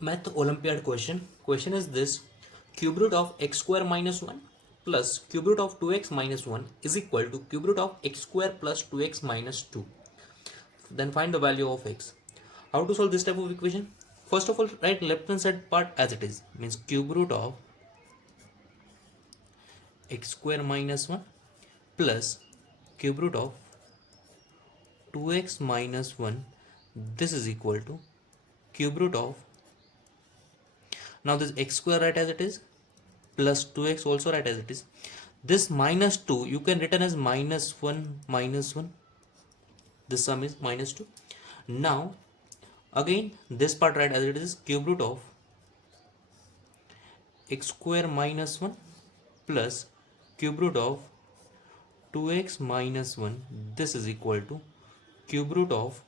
Math Olympiad question. Question is this: cube root of x square minus 1 plus cube root of 2x minus 1 is equal to cube root of x square plus 2x minus 2. Then find the value of x. How to solve this type of equation? First of all, write left hand side part as it is. Means cube root of x square minus 1 plus cube root of 2x minus 1. This is equal to cube root of, now this x square write as it is, plus 2x also write as it is. This minus 2 you can written as minus 1 minus 1. This sum is minus 2. Now again this part write as it is, cube root of x square minus 1 plus cube root of 2x minus 1. This is equal to cube root of,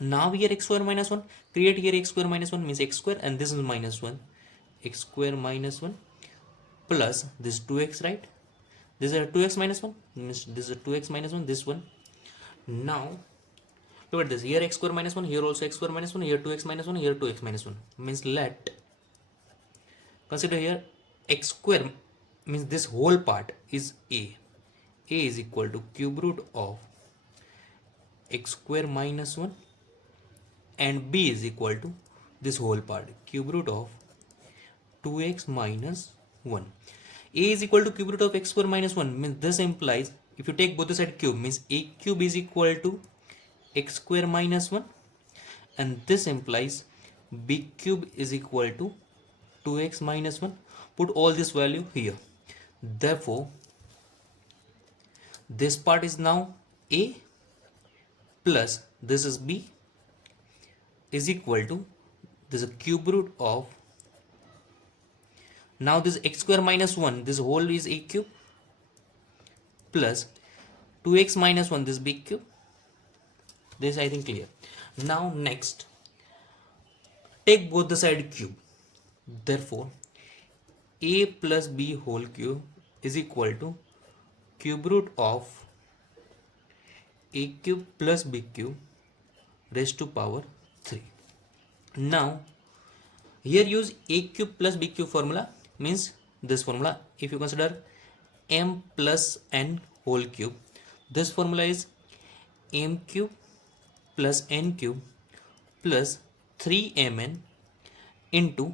now here x square minus 1, create here x square minus 1 means x square, and this is minus 1, x square minus 1 plus this 2x, right? This is a 2x minus 1 means this is a 2x minus 1, this one. Now look at this, here x square minus 1, here also x square minus 1, here 2x minus 1, here 2x minus 1, means let consider here x square means this whole part is a is equal to cube root of x square minus 1 and b is equal to this whole part cube root of 2x minus 1. A is equal to cube root of x square minus 1 means this implies if you take both the side cube means a cube is equal to x square minus 1, and this implies b cube is equal to 2x minus 1. Put all this value here. Therefore this part is now a plus this is b is equal to this is a cube root of, now this x square minus 1, this whole is a cube plus 2x minus 1, this big cube. This I think clear. Now next take both the side cube. Therefore a plus b whole cube is equal to cube root of a cube plus b cube raised to power 3. Now here use a cube plus b cube formula, means this formula. If you consider m plus n whole cube, this formula is m cube plus n cube plus 3mn into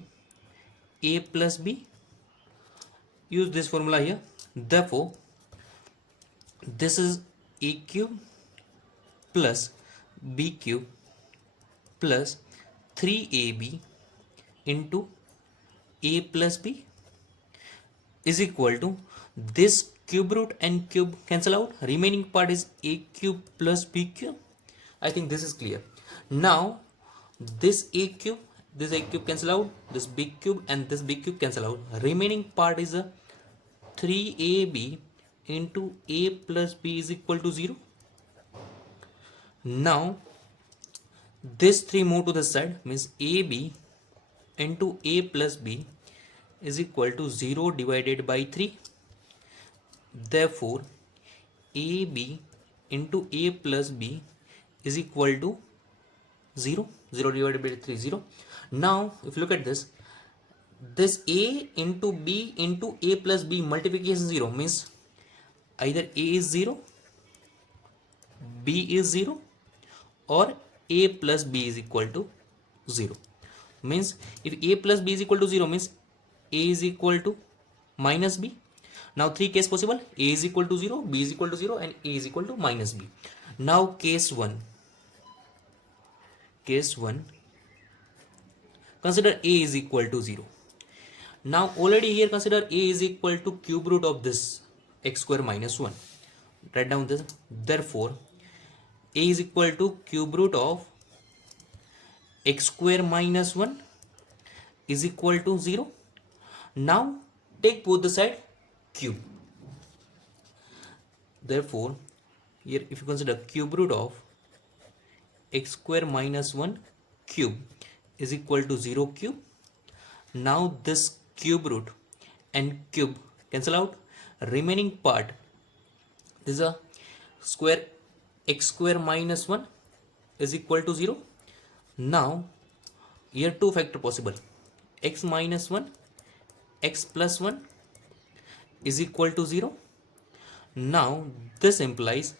a plus b. Use this formula here. Therefore this is a cube plus b cube plus 3ab into a plus b is equal to this cube root and cube cancel out, remaining part is a cube plus b cube. I think this is clear. Now this a cube cancel out, this big cube and this big cube cancel out, remaining part is a 3ab into a plus b is equal to 0. Now this 3 move to the side means ab into a plus b is equal to 0 divided by 3. Therefore ab into a plus b is equal to 0. 0 divided by 3, 0. Now if you look at this a into b into a plus b multiplication 0 means either a is 0, b is 0, or a plus b is equal to 0. Means if a plus b is equal to 0 means a is equal to minus b. Now three case possible, a is equal to 0, b is equal to 0 and a is equal to minus b. Now case 1, consider a is equal to 0. Now already here consider a is equal to cube root of this x square minus 1. Write down this. Therefore a is equal to cube root of x square minus 1 is equal to 0. Now take both the side cube. Therefore here if you consider cube root of x square minus 1 cube is equal to 0 cube. Now this cube root and cube cancel out, remaining part this is a square x square minus 1 is equal to 0. Now here two factor possible, x minus 1, x plus 1 is equal to 0. Now this implies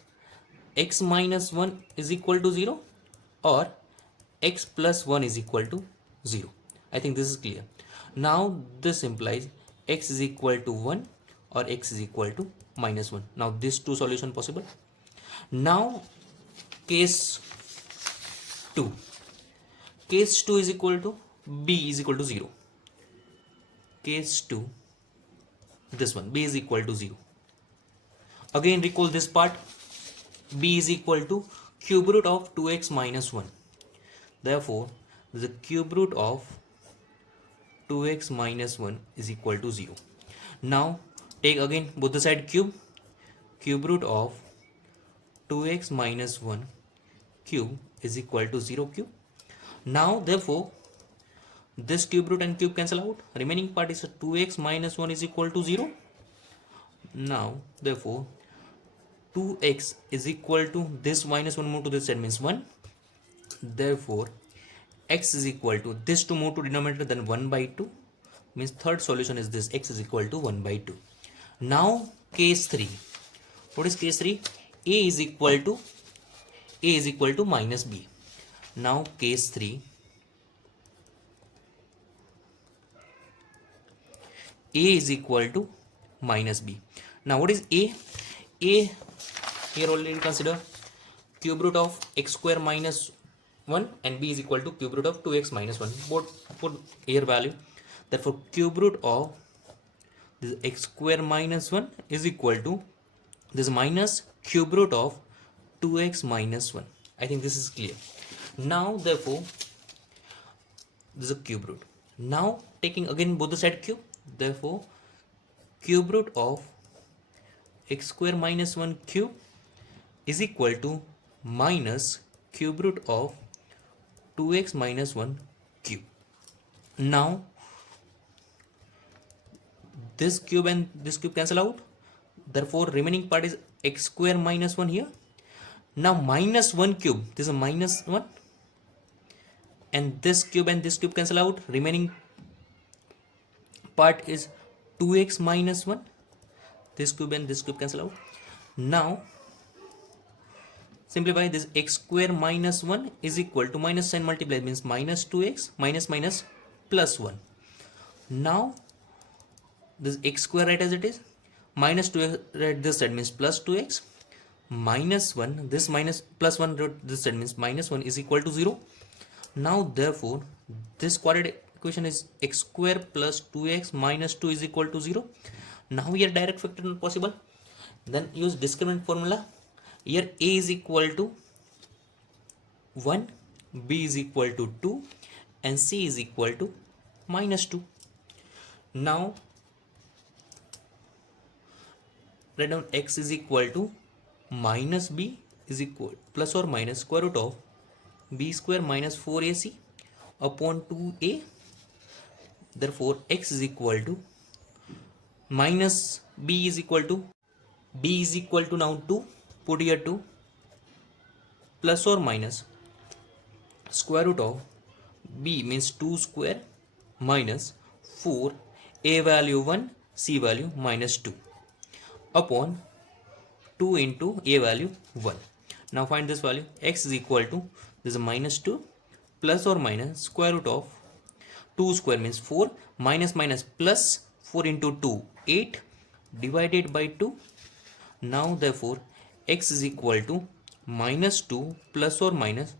x minus 1 is equal to 0 or x plus 1 is equal to 0. I think this is clear. Now this implies x is equal to 1 or x is equal to minus 1. Now these two solution possible. Now case 2. Case 2 is equal to b is equal to 0. Case 2, this one, b is equal to 0. Again recall this part, b is equal to cube root of 2x minus 1. Therefore, the cube root of 2x minus 1 is equal to 0. Now, take again both the side cube. Cube root of 2x minus 1 cube is equal to 0 cube. Now, therefore, this cube root and cube cancel out. Remaining part is 2x minus 1 is equal to 0. Now, therefore, 2x is equal to this minus 1 move to this side means 1. Therefore, x is equal to this to move to denominator, then 1 by 2 means third solution is this, x is equal to 1 by 2. Now case 3. What is case 3? A is equal to minus b. Now case 3. A is equal to minus b. Now what is A? A here already consider cube root of x square minus 1 and b is equal to cube root of 2x minus 1. Both put here value. Therefore cube root of this x square minus 1 is equal to this minus cube root of 2x minus 1. I think this is clear. Now therefore this is a cube root. Now taking again both the side cube. Therefore cube root of x square minus 1 cube is equal to minus cube root of 2x minus 1 cube. Now this cube and this cube cancel out. Therefore remaining part is x square minus 1 here. Now minus 1 cube, this is a minus 1, and this cube and this cube cancel out. Remaining part is 2x minus 1. This cube and this cube cancel out. Now simplify this x square minus 1 is equal to minus sign multiply means minus 2x minus minus plus 1. Now this x square right as it is, minus 2x right this side means plus 2x, minus 1, this minus plus 1 right this side means minus 1 is equal to 0. Now therefore this quadratic equation is x square plus 2x minus 2 is equal to 0. Now here direct factor not possible. Then use discriminant formula. Here a is equal to 1, b is equal to 2 and c is equal to minus 2. Now write down x is equal to minus b is equal plus or minus square root of b square minus 4ac upon 2a. Therefore x is equal to minus b is equal to now 2, put here 2 plus or minus square root of b means 2 square minus 4, a value 1, c value minus 2 upon 2 into a value 1. Now find this value. X is equal to this is minus 2 plus or minus square root of 2 square means 4 minus minus plus 4 into 2 8 divided by 2. Now therefore x is equal to minus 2 plus or minus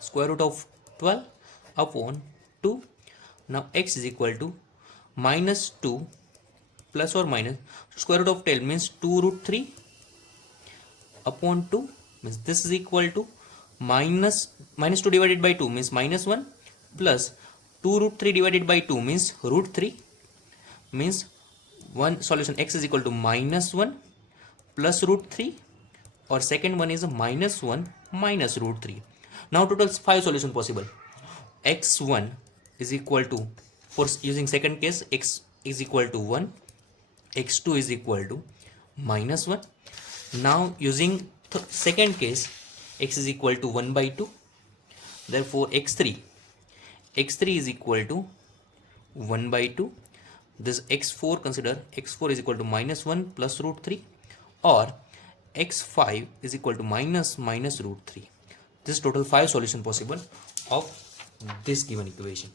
square root of 12 upon 2. Now x is equal to minus 2 plus or minus square root of 12 means 2 root 3 upon 2 means this is equal to minus 2 divided by 2 means minus 1 plus 2 root 3 divided by 2 means root 3 means one solution x is equal to minus 1 plus root 3 or second one is a minus 1 minus root 3. Now total 5 solution possible. X1 is equal to, for using second case, x is equal to 1, x2 is equal to minus 1. Now using second case, x is equal to 1 by 2. Therefore x3 x3 is equal to 1 by 2. This x4, consider x4 is equal to minus 1 plus root 3, or x5 is equal to minus root 3. This total 5 solution possible of this given equation.